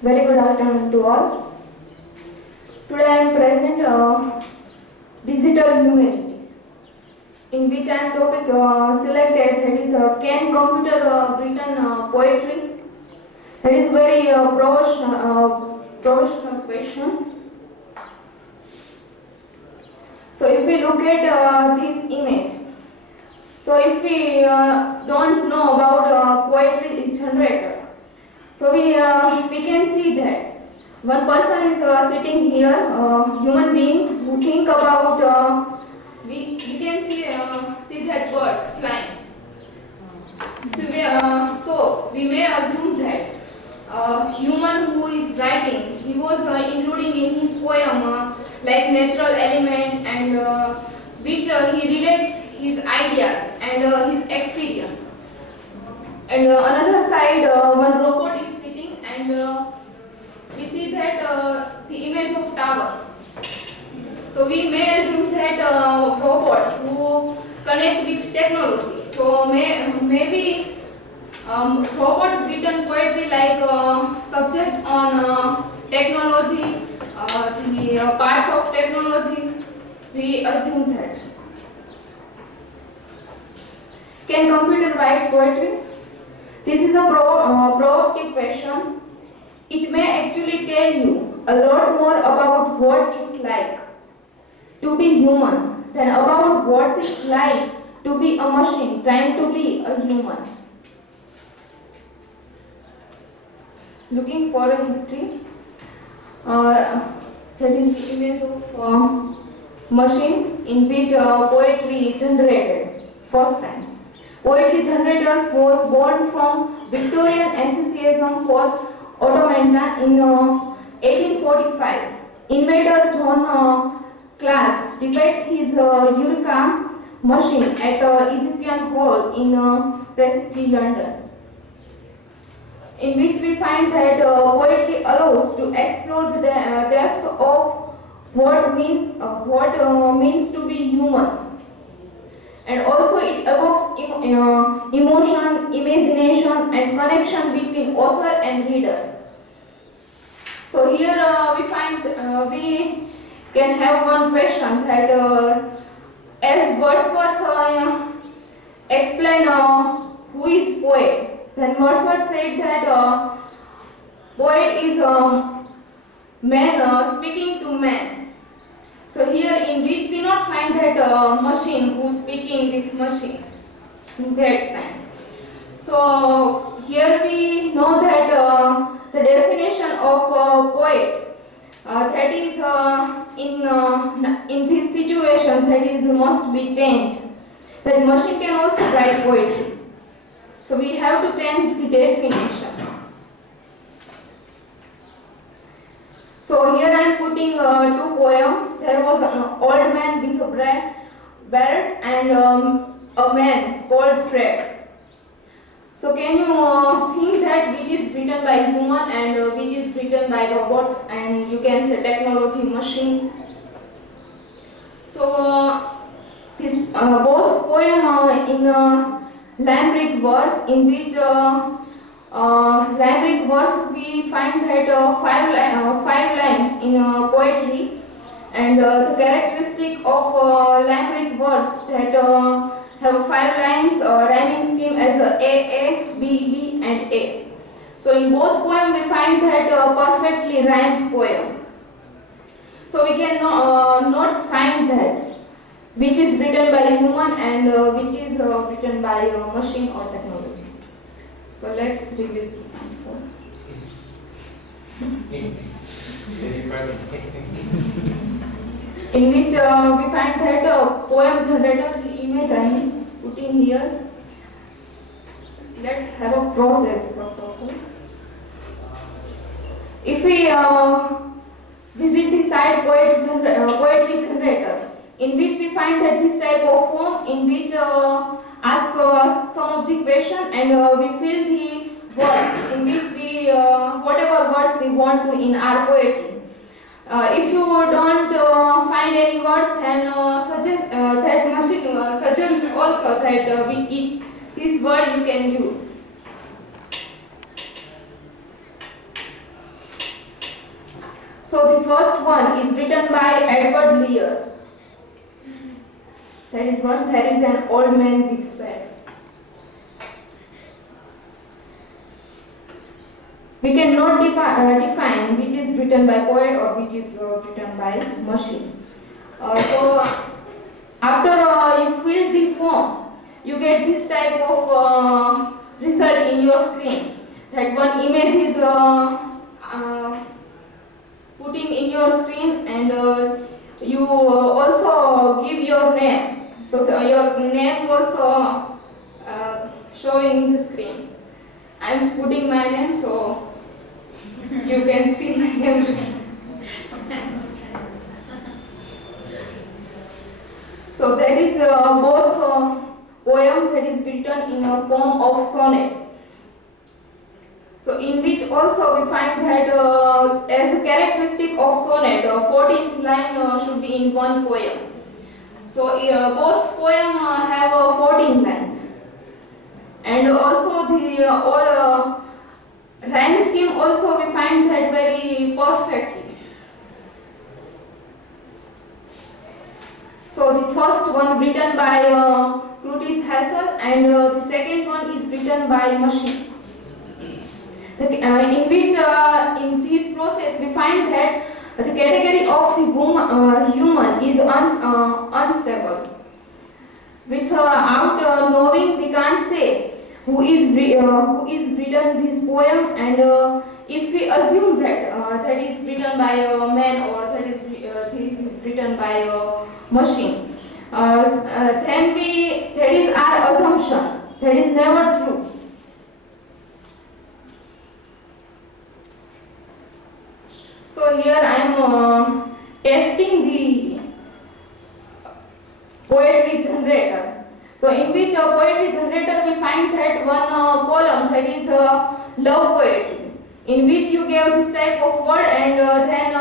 Very good afternoon to all. Today I am present digital humanities, in which I am topic selected, that is can computer written poetry. That is very professional question. So if we look at this image, so if we don't know about poetry generator, so we can see that one person is sitting here, human being who think about. We can see that birds flying. So we may assume that human who is writing, he was including in his poem like natural element and which he relates his ideas and his experience. And another side, one robot is sitting and we see that the image of tower. So we may assume that robot who connect with technology. So maybe robot written poetry like subject on technology, the parts of technology. We assume that. Can computer write poetry? This is a provocative question. It may actually tell you a lot more about what it's like to be human than about what it's like to be a machine trying to be a human. Looking for a history, that is image of machine in which poetry generated first time. Poetry generators was born from Victorian enthusiasm for automata in 1845. Inventor John Clark developed his Eureka machine at Egyptian Hall in Presby, London, in which we find that poetry allows to explore the depth of what means to be human. And also it evokes emotion, imagination and connection between author and reader. So here we find we can have one question that as Wordsworth explain who is poet, then Wordsworth said that poet is man speaking to man. So here in which we not find that machine who speaking with machine in that sense. So here we know that the definition of poet, that is in this situation, that is must be changed. That machine can also write poetry. So we have to change the definition. So here I am putting two poems. There was an old man with a beard and a man called Fred. So can you think that which is written by human and which is written by robot, and you can say technology machine. So this both poem in limerick verse, in which limerick verse we find that five lines in poetry, and the characteristic of limerick verse that have 5 lines rhyming scheme as A, B, B and A. So in both poem we find that perfectly rhymed poem. So we can not find that which is written by human and which is written by machine or technology. So let's review the answer. In which we find that poem generator, the image I am putting here. Let's have a process first of all. If we visit the site poetry generator, in which we find that this type of form, in which ask some of the question and we fill the words in which we whatever words we want to in our poetry. If you don't find any words, then suggest that machine suggests also that this word you can use. So the first one is written by Edward Lear. That is one. There is an old man with fat. We cannot define which is written by poet or which is written by machine. So after you fill the form, you get this type of result in your screen. That one image is putting in your screen, and you also give your name. So your name also showing in the screen. I am putting my name, so you can see my name. So that is both poem that is written in a form of sonnet. So in which also we find that as a characteristic of sonnet, 14th line should be in one poem. So both poem have 14 lines. And also the all rhyme scheme also we find that very perfectly. So the first one written by Curtis Hassel, and the second one is written by machine. In which in this process we find that the category of the human is unstable. Without knowing, we can't say who is written this poem, and if we assume that that is written by a man or this is written by a machine, then that is our assumption. That is never true. So here I am testing the poetry generator. So in which poetry generator we find that one column that is love poetry, in which you give this type of word, and then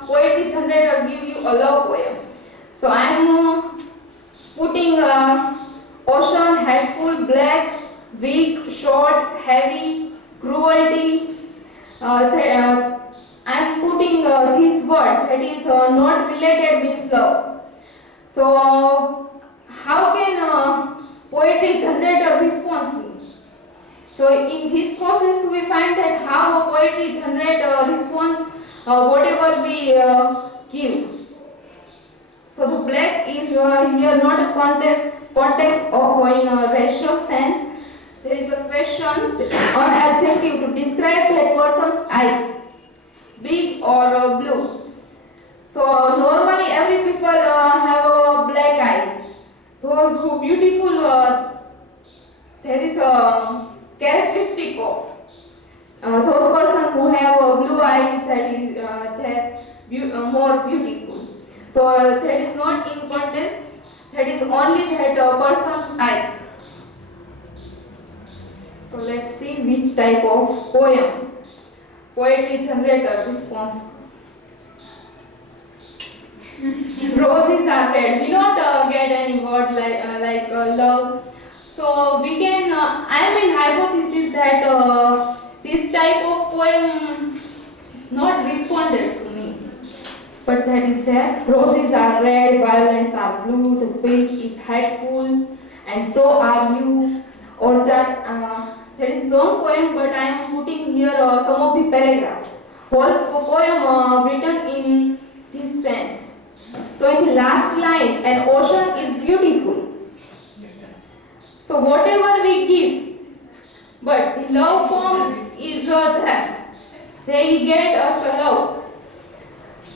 poetry generator give you a love poem. So I am putting ocean, hateful, black, weak, short, heavy, cruelty. I am putting this word that is not related with love. So how can poetry generator respond to? So in this process we find that how a poetry generator responds whatever we give. So the black is here not a context of in a racial sense. There is a question or adjective to describe that person's eyes, big or blue. So normally every people have black eyes. Those who beautiful, there is a characteristic of those person who have blue eyes, that is more beautiful. So that is not in context. That is only that person's eyes. So let's see which type of poem poetry generator responds. Roses are red. We don't get any word like love. So we can. I am in hypothesis that this type of poem not responded to me, but that is there. Roses are red, violets are blue. The spirit is hateful, and so are you. Orchard. There is long poem, but I am putting here some of the paragraph. Whole poem written in this sense. So in the last line, an ocean is beautiful. So whatever we give, but the love form is there. They get us a love.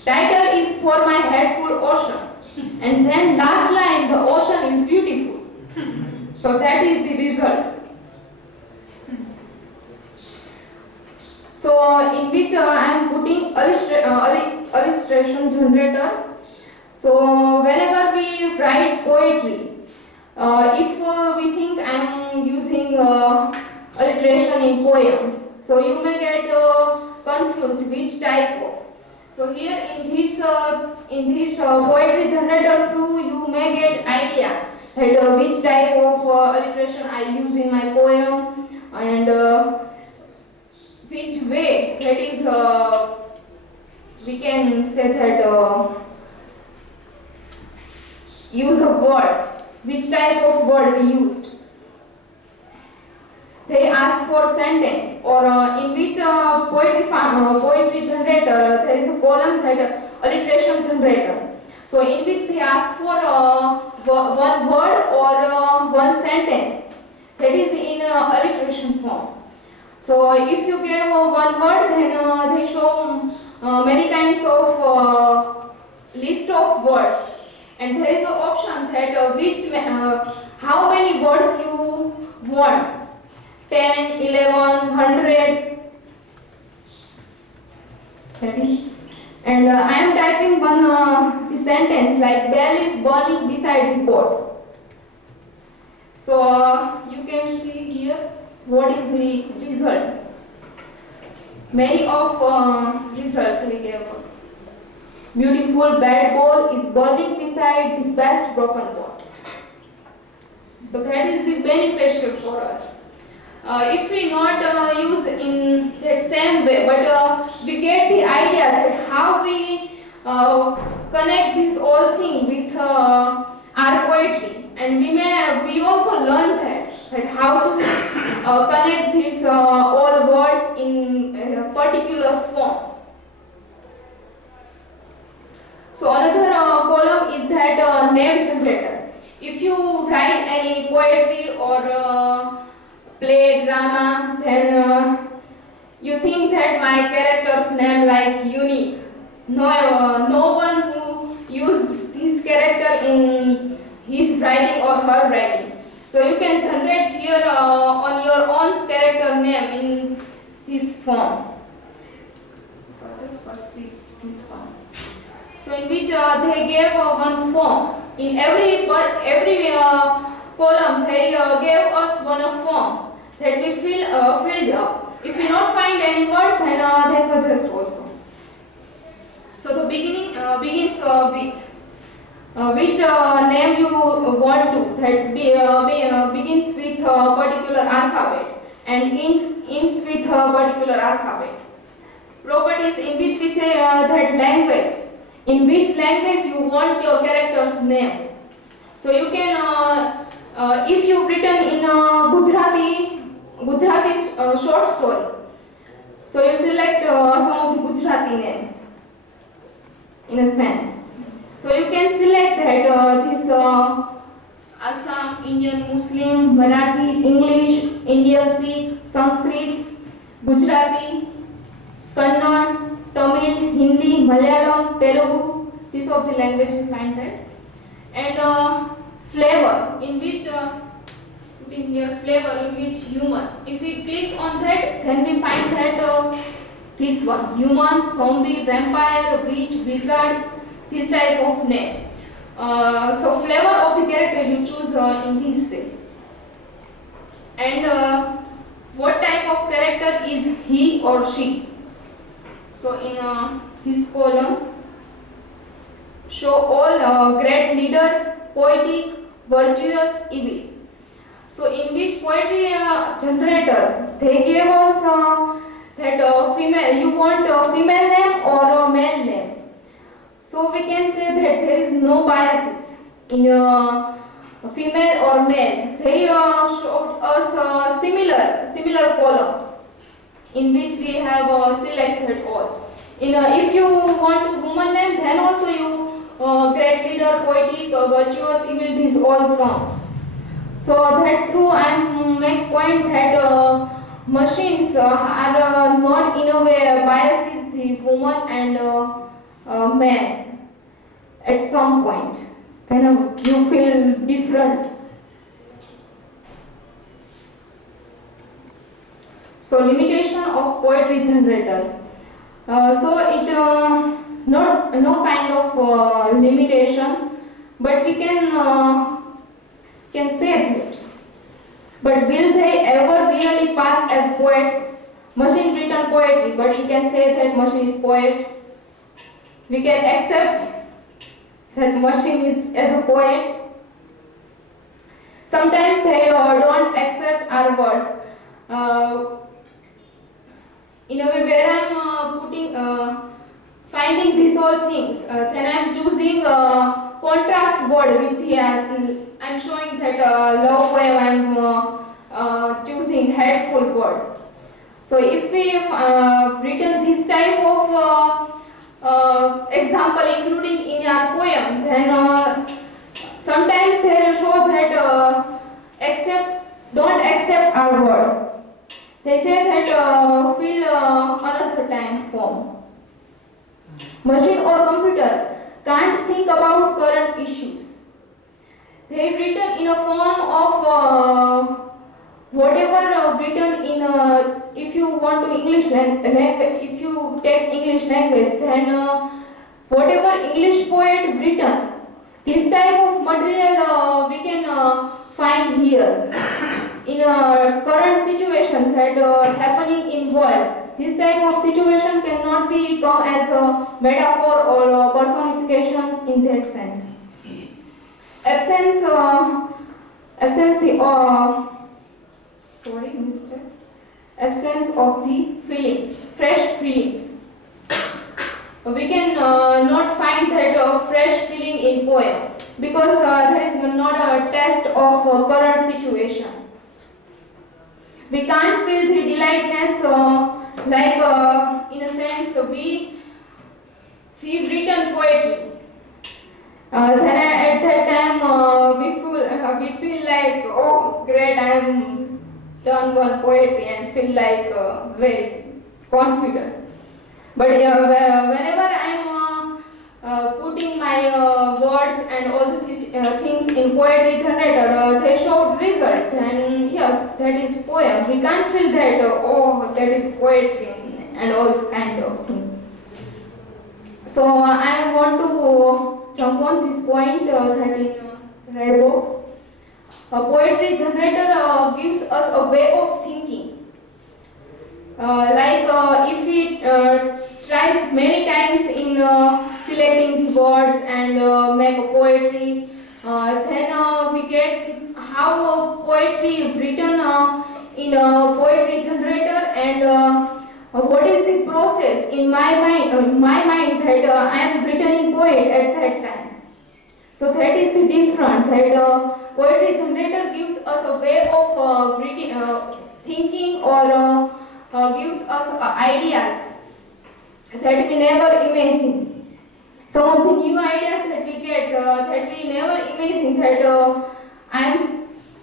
Title is For My Hateful Ocean. And then last line, the ocean is beautiful. So that is the result. So in which I am putting illustration generator. So whenever we write poetry, if we think I am using alliteration in poem, so you may get confused which type of. So here in this poetry generator through, you may get idea that which type of alliteration I use in my poem, and which way that is we can say that use a word. Which type of word we used? They ask for sentence, or in which poetry generator there is a column that alliteration generator. So in which they ask for one word or one sentence that is in alliteration form. So if you give one word, then they show many kinds of list of words, and there is an option that how many words you want. 10, 11, 100. And I am typing one sentence like bell is burning beside the pot. So you can see here what is the result. Many of result they gave us. Beautiful bad ball is burning beside the best broken pot. So that is the beneficial for us. If we not use in that same way, but we get the idea that how we connect this whole thing with our poetry, and we also learn that how to connect these all words in a particular form. So another column is that name generator. If you write any poetry or play drama, then you think that my character's name like unique. No one who used this character in his writing or her writing. So you can generate here on your own character name in this form. First see this form. So in which they gave one form. In every column they gave us one form that we filled up. If we not find any words, then they suggest also. So the beginning begins with which name you want to, that begins with a particular alphabet and ends with a particular alphabet. Properties in which we say that language. In which language you want your character's name. So you can, if you've written in Gujarati short story, so you select some of the Gujarati names, in a sense. So you can select that this Assam, Indian Muslim, Marathi, English, Indian Sikh, Sanskrit, Gujarati, Kannada, Tamil, Hindi, Malayalam, Telugu, this of the language we find that. And flavor, in which putting here flavor, in which human. If we click on that, then we find that this one, human, zombie, vampire, witch, wizard, this type of name. So flavor of the character you choose in this way. And what type of character is he or she? So in this column, show all great leader, poetic, virtuous, evil. So in which poetry generator, they gave us that female, you want a female name or a male name. So we can say that there is no biases in female or male. They showed us similar columns in which we have selected all. If you want a woman name, then also you great leader, poetic, virtuous, evil, this all counts. So that through I make point that machines are not in a way biases the woman and man at some point. Then you feel different. So limitation of poetry generator. So it no kind of limitation, but we can say that. But will they ever really pass as poets? Machine written poetry, but we can say that machine is poet. We can accept that machine is as a poet. Sometimes they don't accept our words. In a way where I am finding visual things. Then I am choosing contrast word with here. I am showing that love poem. I am choosing hateful word. So if we have written this type of example including in our poem, then sometimes they show that don't accept our word. They say that fill another time form. Machine or computer can't think about current issues. They've written in a form of whatever written in if you want to English language, if you take English language, then whatever English poet written, this type of material we can find here in a current situation that happening in world. This type of situation cannot be come as a metaphor or a personification in that sense. Absence the absence of the feelings, fresh feelings. We can not find that fresh feeling in poem because there is not a test of current situation. We can't feel the delightness like in a sense we've written poetry. Then at that time we feel like, oh great, I'm done one poetry and feel like very confident. But whenever I'm putting my words and all these things in poetry generator, they show result. Then yes, that is poem. We can't feel that oh that is poetry and all kind of thing. So I want to jump on this point that in red box. A poetry generator gives us a way of thinking. If it tries many times in selecting the words and make a poetry, then we get how poetry is written in a poetry generator and what is the process in my mind that I am written in poet at that time. So that is the difference that poetry generator gives us a way of thinking or gives us ideas that we never imagine. Some of the new ideas that we get that we never imagine that I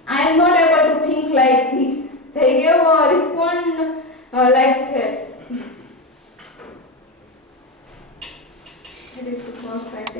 am not able to think like this. They give a respond like that. That is the first sentence.